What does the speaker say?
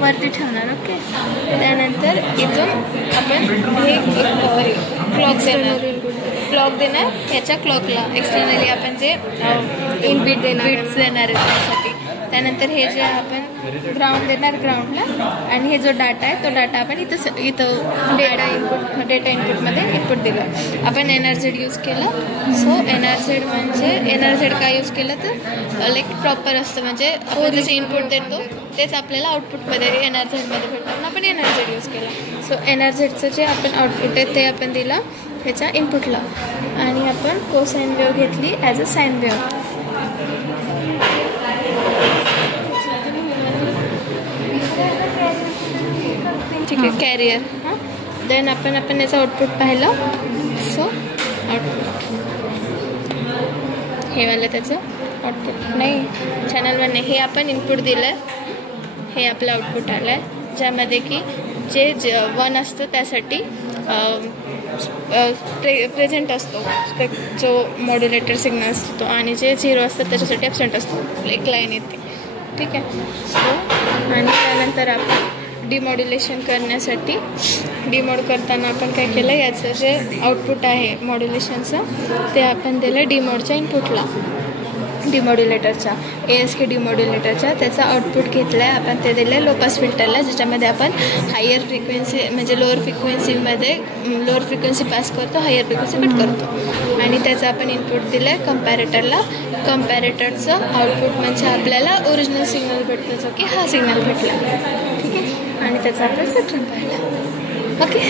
वरती ठेवणार. ओके. त्यानंतर इथून आपण हे क्लॉक देणार ह्याच्या क्लॉकला एक्सटर्नली आपण जे इनबिट देणार त्यासाठी. त्यानंतर हे जे आपण ग्राउंड देणार ग्राउंडला आणि हे जो डाटा आहे तो डाटा आपण इथं डेटा इनपुटमध्ये इनपुट दिलं. आपण NRZ यूज केलं. सो NRZ म्हणजे NRZ काय यूज केलं तर लाईक प्रॉपर असतं, म्हणजे आपण जसे इनपुट देतो तेच आपल्याला आउटपुटमध्ये NRZमध्ये भेटतं. आपण NRZ यूज केला. सो NRZचं जे आपण आउटपुट आहे ते आपण दिलं ह्याच्या इनपुटला आणि आपण कोसाइन वेव्ह घेतली ॲज अ साइन वेव्ह. ठीक आहे. कॅरियर. हां. देन आपण याचं आउटपुट पाहिलं. सो आउटपुट हे वालं त्याचं आउटपुट नाही चॅनल 1 हे आपण इनपुट दिलं. हे आपलं आउटपुट आलं आहे ज्यामध्ये की जे 1 असतं त्यासाठी प्रेझेंट असतो जो मॉड्युलेटर सिग्नल असतो आणि जे 0 असतं त्याच्यासाठी ॲबसेंट असतो. एक लाईन येते. ठीक आहे. सो आणि त्यानंतर आपण डिमॉड्युलेशन करण्यासाठी डिमोड करताना आपण काय केलं याचं जे आउटपुट आहे मॉड्युलेशनचं ते आपण दिलं डिमोडच्या इनपुटला डिमॉड्युलेटरच्या ASK डिमॉड्युलेटरच्या त्याचा आउटपुट घेतला आहे आपण ते दिलं लो पास फिल्टरला ज्याच्यामध्ये आपण हायर फ्रिक्वेन्सी म्हणजे लोअर फ्रिक्वेन्सी पास करतो हायर फ्रिक्वेन्सी कट करतो आणि त्याचं आपण इनपुट दिलं आहे कंपॅरेटरला. कंपॅरेटरचं आउटपुट म्हणजे आपल्याला ओरिजिनल सिग्नल भेटतो जो की हा सिग्नल भेटला. ठीक आहे. आणि त्याचा आपण स्पेक्ट्रम पाहिला. ओके.